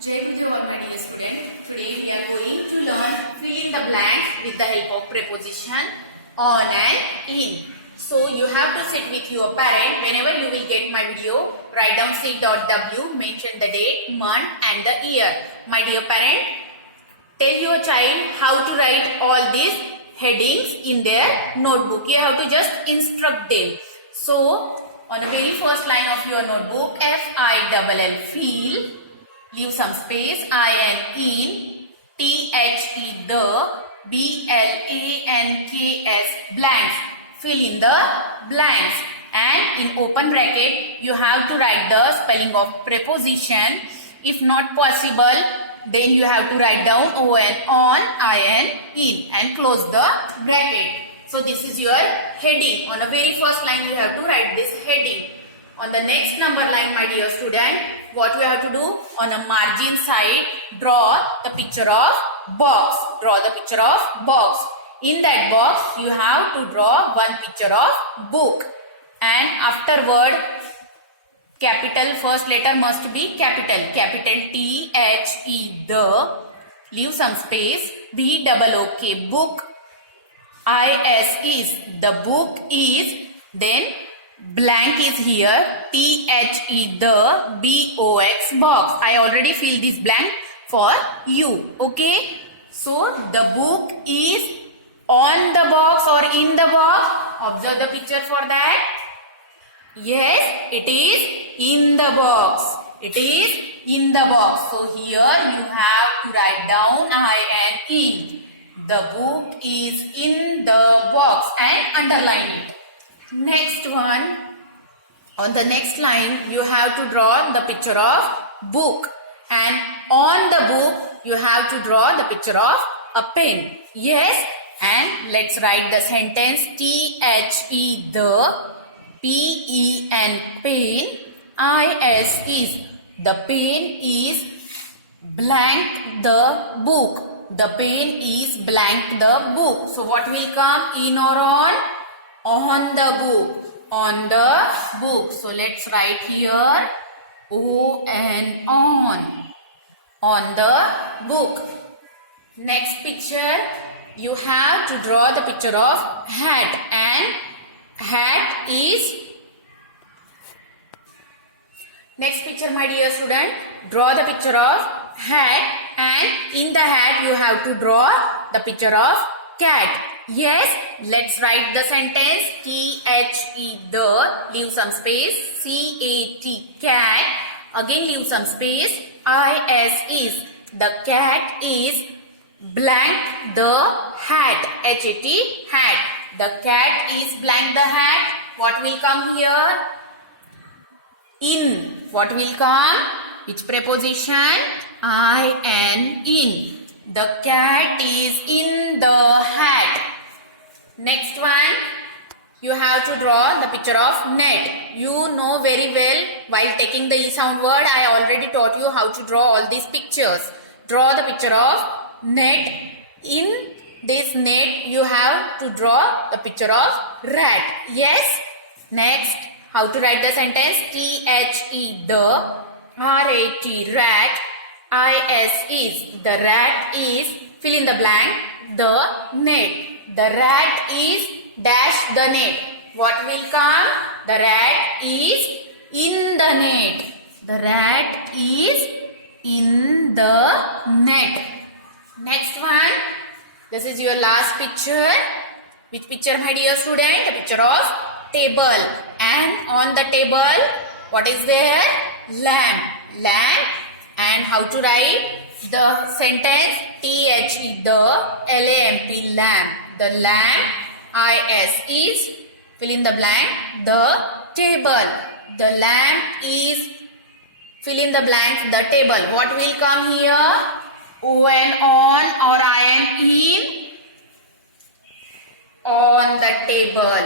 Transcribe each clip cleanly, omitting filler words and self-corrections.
Jai Guru all my dear students. Today we are going to learn fill in the blanks with the help of preposition on and in. So you have to sit with your parent. Whenever you will get my video, write down C.W, mention the date, month and the year. My dear parent, tell your child how to write all these headings in their notebook. You have to just instruct them. So on the very first line of your notebook, F-I-L-L, feel. Leave some space. I-N, in. T-H-E, the. B-L-A-N-K-S, blanks. Fill in the blanks. And in open bracket, you have to write the spelling of preposition. If not possible, then you have to write down on, in, and close the bracket. So this is your heading. On the very first line, you have to write this heading. On the next number line, my dear student, what we have to do? On the margin side, draw the picture of box. Draw the picture of box. In that box, you have to draw one picture of book. And afterward, capital first letter must be capital. Capital T-H-E, the. Leave some space. B-O-O-K, book. I-S is, the book is. Then blank is here. T-H-E, the. B-O-X, box. I already fill this blank for you. Okay. So the book is on the box or in the box. Observe the picture for that. Yes, it is in the box. It is in the box. So here you have to write down I and in. The book is in the box and underline it. Next one. On the next line, you have to draw the picture of book. And on the book, you have to draw the picture of a pen. Yes. And let's write the sentence. T-H-E, the. P-E-N, pen. I-S is, the pen is blank the book. The pen is blank the book. So what will come, in or on? On the book. On the book. So let's write here O-N, on. On the book. Next picture, you have to draw the picture of hat. And hat is, next picture my dear student, draw the picture of hat, and in the hat you have to draw the picture of cat. Yes, let's write the sentence. T-H-E, the. Leave some space. C-A-T, cat. Again leave some space. I-S is, the cat is blank the hat. H-A-T, hat. The cat is blank the hat. What will come here? In. What will come? Which preposition? I-N, in. The cat is in the hat. Next one. You have to draw the picture of net. You know very well, while taking the E sound word, I already taught you how to draw all these pictures. Draw the picture of net. In this net, you have to draw the picture of rat. Yes. Next, how to write the sentence? T-H-E, the. R-A-T, rat. I-S is, the rat is, fill in the blank, the net. The rat is dash the net. What will come? The rat is in the net. The rat is in the net. Next one. This is your last picture. Which picture, my dear student? The picture of table. And on the table, what is there? Lamp. Lamp. And how to write the sentence? T-H-E, the. L-A-M-P, lamp. The lamp. I-S is, fill in the blank, the table. The lamp is, fill in the blank, the table. What will come here? O-N, on, or I-N, in. On the table.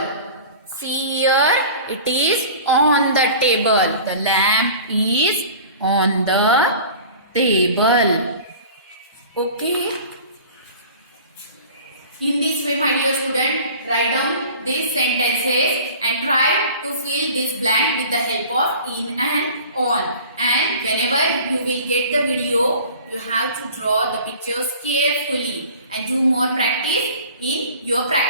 See here, it is on the table. The lamp is on the table. Okay. In this way, my dear student, write down these sentences and try to fill this blank with the help of in and on. And whenever you will get the video, pictures carefully and do more practice in your practice.